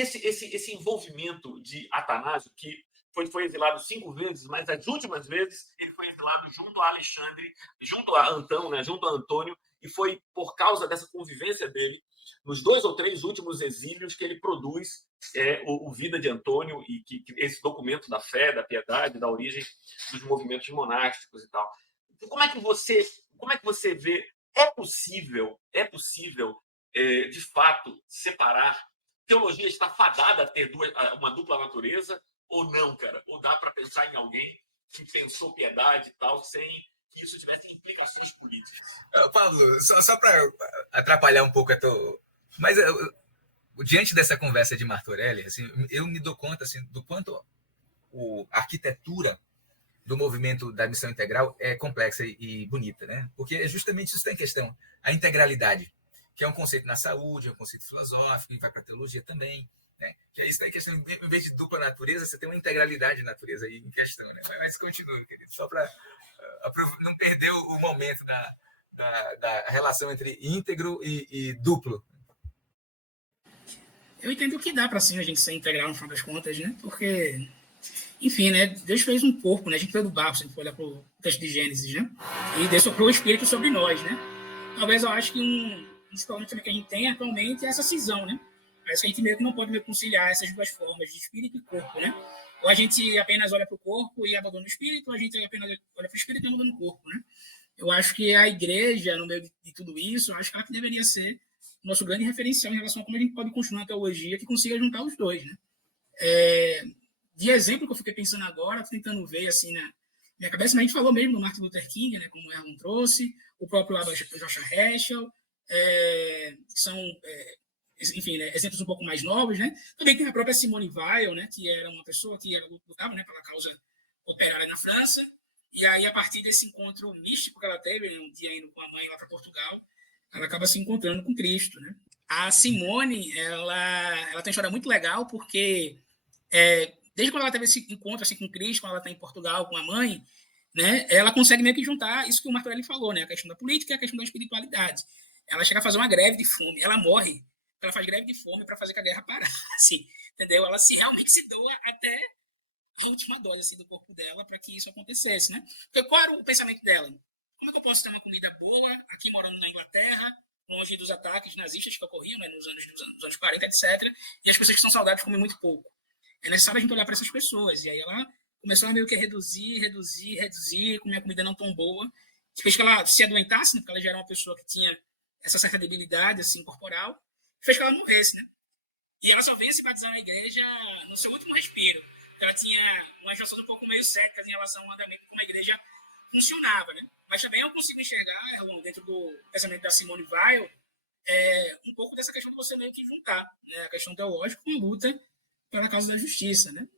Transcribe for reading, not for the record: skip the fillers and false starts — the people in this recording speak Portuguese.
esse envolvimento de Atanásio, que foi exilado 5 vezes, mas as últimas vezes ele foi exilado junto a Alexandre, junto a Antão, né, junto a Antônio, e foi por causa dessa convivência dele, nos 2 ou 3 últimos exílios, que ele produz o Vida de Antônio, e que esse documento da fé, da piedade, da origem dos movimentos monásticos e tal. Como é que você vê? É possível de fato, separar? Teologia está fadada a ter uma dupla natureza ou não, cara? Ou dá para pensar em alguém que pensou piedade e tal, sem que isso tivesse implicações políticas? Pablo, só para atrapalhar um pouco a tua... Mas diante dessa conversa de Martorelli, assim, eu me dou conta assim, do quanto a arquitetura do movimento da missão integral é complexa e bonita, né? Porque é justamente isso que está em questão, a integralidade, que é um conceito na saúde, é um conceito filosófico, e vai para a teologia também, né? Que é isso aí, questão, em vez de dupla natureza, você tem uma integralidade de natureza aí em questão, né? Mas continua, querido, só para não perder o momento da relação entre íntegro e duplo. Eu entendo que dá para sim a gente ser integral no final das contas, né? Porque, enfim, né? Deus fez um corpo, né? A gente veio do barro, se a gente for olhar para o texto de Gênesis, né? E Deus soprou o Espírito sobre nós, né? Talvez eu acho que um problema também que a gente tem atualmente é essa cisão, né? Parece que a gente meio que não pode conciliar essas duas formas, de espírito e corpo, né? Ou a gente apenas olha para o corpo e abandona o espírito, ou a gente apenas olha para o espírito e abandona o corpo, né? Eu acho que a igreja, no meio de tudo isso, eu acho que ela que deveria ser o nosso grande referencial em relação a como a gente pode construir uma teologia que consiga juntar os dois, né? De exemplo que eu fiquei pensando agora, tentando ver assim na minha cabeça, mas a gente falou mesmo do Martin Luther King, né, como o Erwin trouxe, o próprio Joshua Heschel, que são, enfim, né, exemplos um pouco mais novos, né? Também tem a própria Simone Weil, né, que era uma pessoa que lutava, né, pela causa operária na França, e aí a partir desse encontro místico que ela teve, né, um dia indo com a mãe lá para Portugal, ela acaba se encontrando com Cristo, né? A Simone, ela tem uma história muito legal, porque desde quando ela teve esse encontro assim, com Cristo, quando ela está em Portugal com a mãe, né, ela consegue meio que juntar isso que o Martorelli falou, né, a questão da política e a questão da espiritualidade. Ela chega a fazer uma greve de fome, ela morre, ela faz greve de fome para fazer que a guerra parasse, entendeu? Ela realmente se doa até a última dose assim, do corpo dela para que isso acontecesse, né? Porque qual era o pensamento dela? Como é que eu posso ter uma comida boa aqui morando na Inglaterra, longe dos ataques nazistas que ocorriam, né, nos anos 40, etc., e as pessoas que são saudáveis comem muito pouco? É necessário a gente olhar para essas pessoas. E aí ela começou a meio que reduzir, comer a comida não tão boa, que fez que ela se adoentasse, né, porque ela já era uma pessoa que tinha essa certa debilidade assim, corporal, fez que ela morresse, né? E ela só veio se batizar na igreja no seu último respiro. Ela tinha uma geração um pouco meio cética em relação ao andamento como a igreja funcionava, né? Mas também eu consigo enxergar, dentro do pensamento da Simone Weil, um pouco dessa questão de você meio que juntar, né, a questão teológica com a luta pela causa da justiça, né?